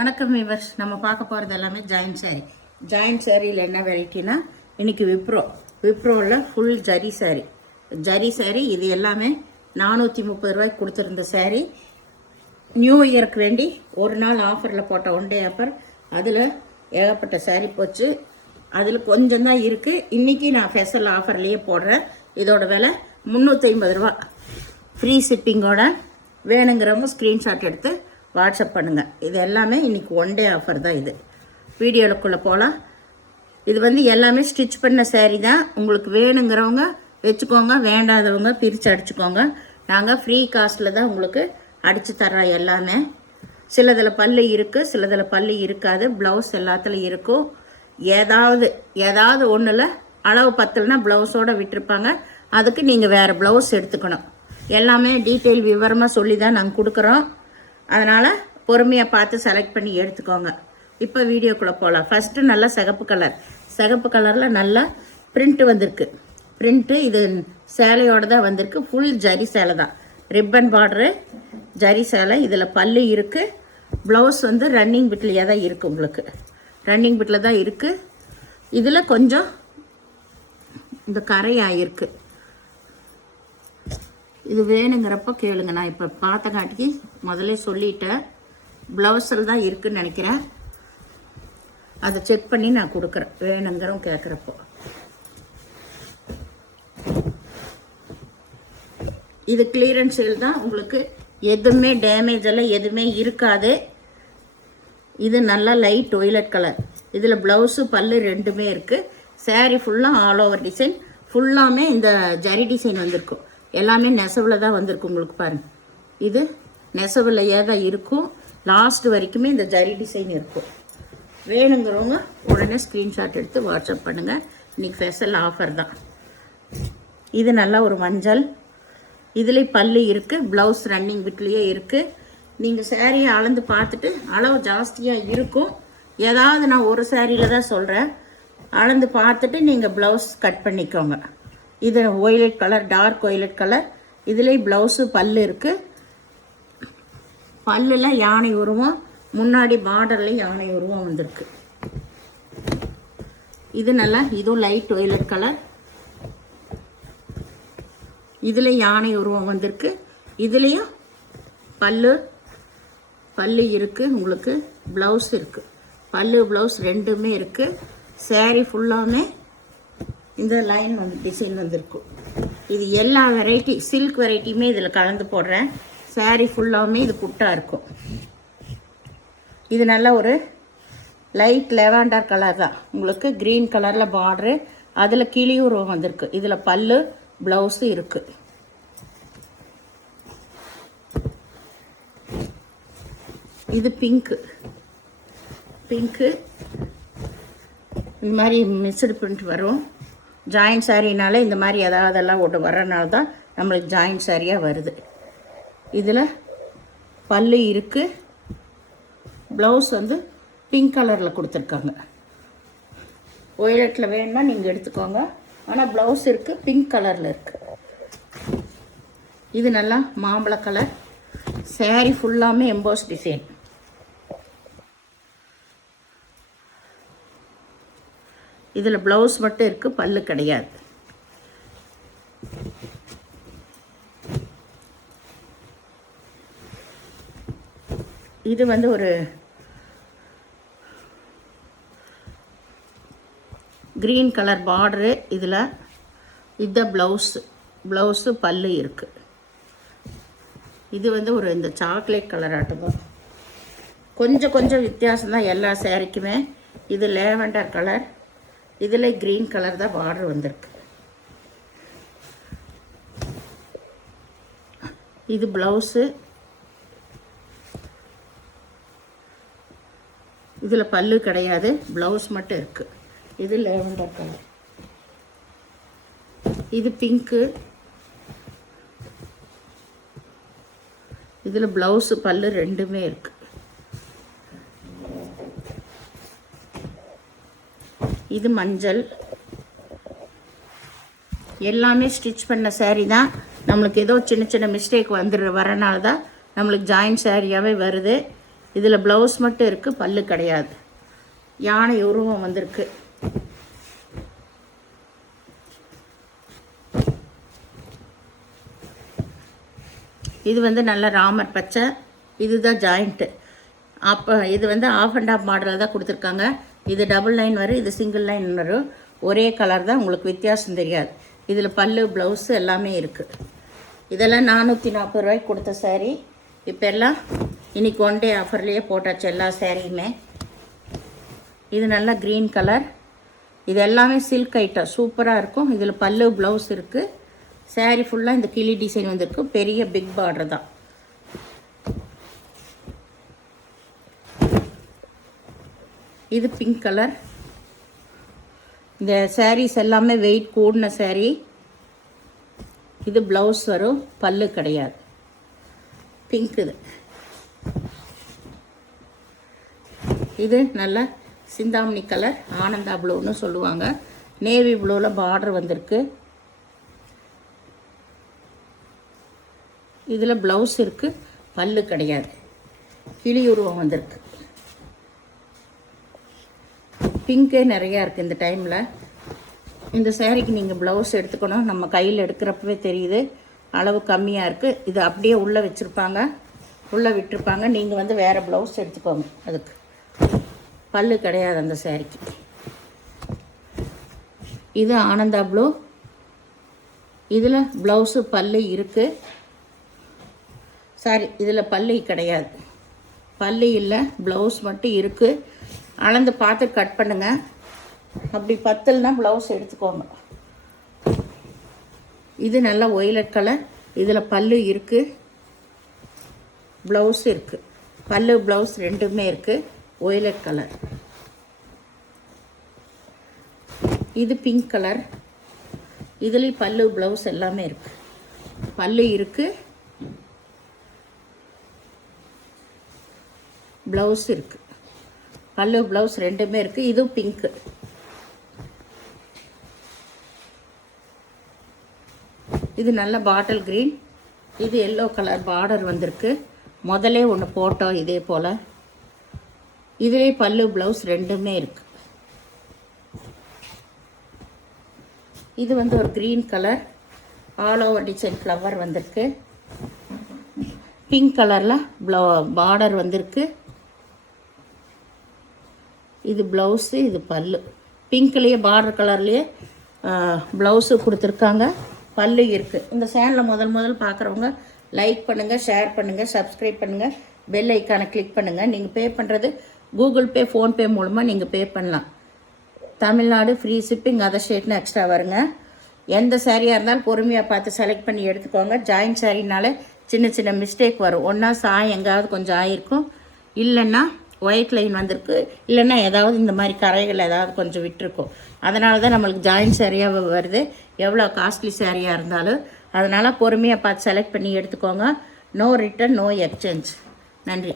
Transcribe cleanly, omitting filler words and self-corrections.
வணக்கம் விவர்ஸ். நம்ம பார்க்க போகிறது எல்லாமே ஜாயின்ட் சாரீ. ஜாயின்ட் சாரியில் என்ன வெரைட்டினா இன்றைக்கி விப்ரோவில் ஃபுல் ஜரி சாரீ இது எல்லாமே 430 ரூபாய்க்கு கொடுத்துருந்த சாரீ. நியூ இயருக்கு வேண்டி ஒரு நாள் ஆஃபரில் போட்ட ஒன் டே ஆஃபர். அதில் ஏகப்பட்ட சாரீ போச்சு. அதில் கொஞ்சம் தான் இருக்குது. இன்றைக்கி நான் ஸ்பெஷல் ஆஃபர்லேயே போடுறேன். இதோட விலை 350 ரூபா. ஃப்ரீ ஷிப்பிங்கோட. வேணுங்கிறவங்க ஸ்க்ரீன்ஷாட் எடுத்து வாட்ஸ்அப் பண்ணுங்கள். இது எல்லாமே இன்றைக்கி ஒன் டே ஆஃபர் தான். இது வீடியோக்குள்ளே போகலாம். இது எல்லாமே ஸ்டிச் பண்ண சாரீ தான். உங்களுக்கு வேணுங்கிறவங்க வச்சுக்கோங்க, வேண்டாதவங்க பிரித்து அடிச்சுக்கோங்க. நாங்கள் ஃப்ரீ காஸ்ட்டில் தான் உங்களுக்கு அடித்து தர்றோம். எல்லாமே சிலதில் பல்லு இருக்குது, சிலதில் பல்லு இருக்காது. ப்ளவுஸ் எல்லாத்துலையும் இருக்கும். ஏதாவது ஒன்றில் அளவு பத்தலைன்னா ப்ளவுஸோடு விட்டுருப்பாங்க. அதுக்கு நீங்கள் வேறு ப்ளவுஸ் எடுத்துக்கணும். எல்லாமே டீட்டெயில் விவரமாக சொல்லி தான் நாங்கள் கொடுக்குறோம். அதனால் பொறுமையாக பார்த்து செலக்ட் பண்ணி எடுத்துக்கோங்க. இப்போ வீடியோக்குள்ளே போகலாம். ஃபஸ்ட்டு நல்லா சிகப்பு கலரில் நல்லா பிரிண்ட்டு வந்திருக்கு. பிரிண்ட்டு இது சேலையோடு தான் வந்திருக்கு. ஃபுல் ஜரி சேலை தான். ரிப்பன் பார்டரு ஜரி சேலை. இதில் பல்லு இருக்குது. ப்ளவுஸ் ரன்னிங் பிட்லையே தான் இருக்குது. உங்களுக்கு ரன்னிங் பிட்டில் தான் இருக்குது. இதில் கொஞ்சம் இந்த கரை ஆகிருக்கு. இது வேணுங்கிறப்ப கேளுங்க. நான் இப்போ பார்த்தங்காட்டிக்கு முதல்ல சொல்லிட்டேன். ப்ளவுஸில் தான் இருக்குதுன்னு நினைக்கிறேன். அதை செக் பண்ணி நான் கொடுக்குறேன் வேணுங்கிறவங்க கேட்குறப்போ. இது கிளியரன்ஸ் சேல் தான். உங்களுக்கு எதுவுமே டேமேஜ் எல்லாம் எதுவுமே இருக்காது. இது நல்லா லைட் ஒய்லட் கலர். இதில் ப்ளவுஸு பல்லு ரெண்டுமே இருக்குது. சாரீ ஃபுல்லாக ஆல் ஓவர் டிசைன். ஃபுல்லாமே இந்த ஜரி டிசைன் வந்திருக்கும். எல்லாமே நெசவில் தான் வந்திருக்கு. உங்களுக்கு பாருங்கள், இது நெசவுலையே தான் இருக்கும். லாஸ்ட் வரைக்குமே இந்த ஜரி டிசைன் இருக்கும். வேணுங்கிறவங்க உடனே ஸ்க்ரீன்ஷாட் எடுத்து வாட்ஸ்அப் பண்ணுங்கள். இன்றைக்கி ஸ்பெஷல் ஆஃபர் தான். இது நல்லா ஒரு மஞ்சள். இதுலேயும் பல்லு இருக்குது. ப்ளவுஸ் ரன்னிங் பிட்லேயே இருக்குது. நீங்கள் சேரீயை அளந்து பார்த்துட்டு அளவு ஜாஸ்தியாக இருக்கும். ஏதாவது நான் ஒரு சேரீயில் தான் சொல்கிறேன். அளந்து பார்த்துட்டு நீங்கள் ப்ளவுஸ் கட் பண்ணிக்கோங்க. இது violet colour, dark violet colour. இதுலேயும் ப்ளவுஸு பல்லு இருக்குது. பல்லில் யானை உருவம், முன்னாடி பார்டர்லேயும் யானை உருவம் வந்திருக்கு. இது நல்லா, இதுவும் லைட் ஒய்லட் கலர். இதில் யானை உருவம் வந்திருக்கு. இதுலேயும் பல்லு இருக்குது. உங்களுக்கு ப்ளவுஸ் இருக்குது. பல்லு ப்ளவுஸ் ரெண்டுமே இருக்குது. சாரீ ஃபுல்லாமே இந்த லைன் டிசைன் வந்திருக்கும். இது எல்லா வெரைட்டி சில்க் வெரைட்டியுமே இதில் கலந்து போடுறேன். சாரீ ஃபுல்லாமே இது புட்டாக இருக்கும். இது நல்ல ஒரு லைட் லெவாண்டர் கலர் தான். உங்களுக்கு க்ரீன் கலரில் பார்டரு. அதில் கிளியூரம் வந்திருக்கு. இதில் பல்லு ப்ளவுஸு இருக்குது. இது பிங்க்கு. இந்த மாதிரி மிக்சடு பிரிண்ட் வரும். ஜாயின்ட் சாரீனால இந்த மாதிரி ஏதாவதெல்லாம் ஒன்று வர்றனால தான் நம்மளுக்கு ஜாயின்ட் சாரியாக வருது. இதில் பல்லு இருக்குது. ப்ளவுஸ் பிங்க் கலரில் கொடுத்துருக்காங்க. ஒய்லட்டில் வேணும்னா நீங்கள் எடுத்துக்கோங்க. ஆனால் ப்ளவுஸ் இருக்குது, பிங்க் கலரில் இருக்குது. இது நல்லா மாம்பழ கலர். சாரீ ஃபுல்லாமே எம்போஸ் டிசைன். இதில் ப்ளவுஸ் மட்டும் இருக்குது, பல்லு கிடையாது. இது ஒரு க்ரீன் கலர் பார்டரு. இதில் இந்த ப்ளவுஸு பல்லு இருக்குது. இது ஒரு இந்த சாக்லேட் கலர் ஆட்டம். கொஞ்சம் வித்தியாசம்தான் எல்லா சாரிக்குமே. இது லேவண்டர் கலர். இதில் க்ரீன் கலர் தான் பார்டர் வந்திருக்கு. இது ப்ளவுஸு. இதில் பல்லு கிடையாது, ப்ளவுஸ் மட்டும் இருக்குது. இது லேவண்டர் கலர். இது பிங்க்கு. இதில் ப்ளவுஸு பல்லு ரெண்டுமே இருக்குது. இது மஞ்சள். எல்லாமே ஸ்டிச் பண்ண சாரீ தான். நம்மளுக்கு ஏதோ சின்ன மிஸ்டேக் வரனால தான் நம்மளுக்கு ஜாயின்ட் சாரியாகவே வருது. இதில் ப்ளவுஸ் மட்டும் இருக்குது, பல்லு கிடையாது. யானை உருவம் வந்திருக்கு. இது வந்து நல்ல ராமர் பச்சை. இதுதான் ஜாயிண்ட்டு. அப்போ இது வந்து ஆஃப் அண்ட் ஆஃப் மாடலில் தான் கொடுத்துருக்காங்க. இது டபுள் லைன் வரும், இது சிங்கிள் லைன் வரும். ஒரே கலர் தான், உங்களுக்கு வித்தியாசம் தெரியாது. இதில் பல்லு ப்ளவுஸு எல்லாமே இருக்குது. இதெல்லாம் 440 ரூபாய்க்கு கொடுத்த சாரீ. இப்போ எல்லாம் இன்றைக்கி ஒன் டே ஆஃபர்லேயே போட்டாச்சு எல்லா சாரியுமே. இது நல்லா க்ரீன் கலர். இது எல்லாமே சில்க் ஐட்டம், சூப்பராக இருக்கும். இதில் பல்லு ப்ளவுஸ் இருக்குது. சாரீ ஃபுல்லாக இந்த கிளி டிசைன் வந்திருக்கு. பெரிய பிக் பார்டர் தான். இது பிங்க் கலர். இந்த சாரீஸ் எல்லாமே வெயிட் கூடின சாரீ. இது ப்ளவுஸ் வரும், பல்லு கிடையாது. பிங்க் இது. இது நல்லா சிந்தாமணி கலர், ஆனந்தா ப்ளூன்னு சொல்லுவாங்க. நேவி ப்ளூவில் பார்டர் வந்திருக்கு. இதில் ப்ளவுஸ் இருக்குது, பல்லு கிடையாது. கிளி உருவம் வந்திருக்கு. பிங்கே நிறையா இருக்குது இந்த டைமில். இந்த சேரீக்கு நீங்கள் ப்ளவுஸ் எடுத்துக்கணும். நம்ம கையில் எடுக்கிறப்பவே தெரியுது அளவு கம்மியாக இருக்குது. இது அப்படியே உள்ளே வச்சுருப்பாங்க, உள்ளே விட்டுருப்பாங்க. நீங்கள் வந்து வேறு ப்ளவுஸ் எடுத்துக்கோங்க. அதுக்கு பல்லு கிடையாது அந்த சேரீக்கு. இது ஆனந்தா ப்ளூ. இதில் ப்ளவுஸு பல்லு இருக்குது. சாரி, இதில் பல்லு கிடையாது. பல்லு இல்லை, ப்ளவுஸ் மட்டும் இருக்குது. அளந்து பார்த்து கட் பண்ணுங்கள். அப்படி பத்தல்னா ப்ளவுஸ் எடுத்துக்கோங்க. இது நல்லா ஒய்லட் கலர். இதில் பல்லு இருக்குது, ப்ளவுஸ் இருக்குது. பல்லு ப்ளவுஸ் ரெண்டுமே இருக்குது. Violet colour. இது பிங்க் கலர். இதுலேயும் பல்லு ப்ளவுஸ் எல்லாமே இருக்குது. பல்லு இருக்குது, ப்ளவுஸ் இருக்குது. பல்லு ப்ளவுஸ் ரெண்டுமே இருக்குது. இது பிங்க்கு. இது நல்ல பாட்டில் க்ரீன். இது எல்லோ கலர் பார்டர் வந்திருக்கு. முதலே ஒன்று போட்டோம் இதே போல். இதுவே பல்லு ப்ளவுஸ் ரெண்டுமே இருக்குது. இது வந்து ஒரு green colour, all over design flower வந்திருக்கு. பிங்க் கலரில் பார்டர் வந்திருக்கு. இது ப்ளவுஸு, இது பல்லு. பிங்க்லேயே பார்டர் கலர்லேயே ப்ளவுஸு கொடுத்துருக்காங்க, பல்லு இருக்குது. இந்த சேனலை முதல் பார்க்குறவங்க லைக் பண்ணுங்கள், ஷேர் பண்ணுங்கள், சப்ஸ்கிரைப் பண்ணுங்கள், பெல் ஐக்கானை கிளிக் பண்ணுங்கள். நீங்கள் பே பண்ணுறது கூகுள் பே, ஃபோன்பே மூலமாக நீங்கள் பே பண்ணலாம். தமிழ்நாடு ஃப்ரீ ஷிப்பிங், அதர் ஸ்டேட்னு எக்ஸ்ட்ரா வருங்க. எந்த சாரியாக இருந்தாலும் பொறுமையாக பார்த்து செலக்ட் பண்ணி எடுத்துக்கோங்க. ஜாயின்ட் சாரினால சின்ன மிஸ்டேக் வரும். ஒன்றா சாயம் எங்காவது கொஞ்சம் ஆகிருக்கும், இல்லைன்னா ஒயிட் லைன் வந்திருக்கு, இல்லைன்னா ஏதாவது இந்த மாதிரி கரைகள் ஏதாவது கொஞ்சம் விட்டுருக்கும். அதனால தான் நம்மளுக்கு ஜாயின்ட் சாரியாக வருது, எவ்வளோ காஸ்ட்லி சாரியாக இருந்தாலும். அதனால் பொறுமையாக பார்த்து செலக்ட் பண்ணி எடுத்துக்கோங்க. No return, no exchange. நன்றி.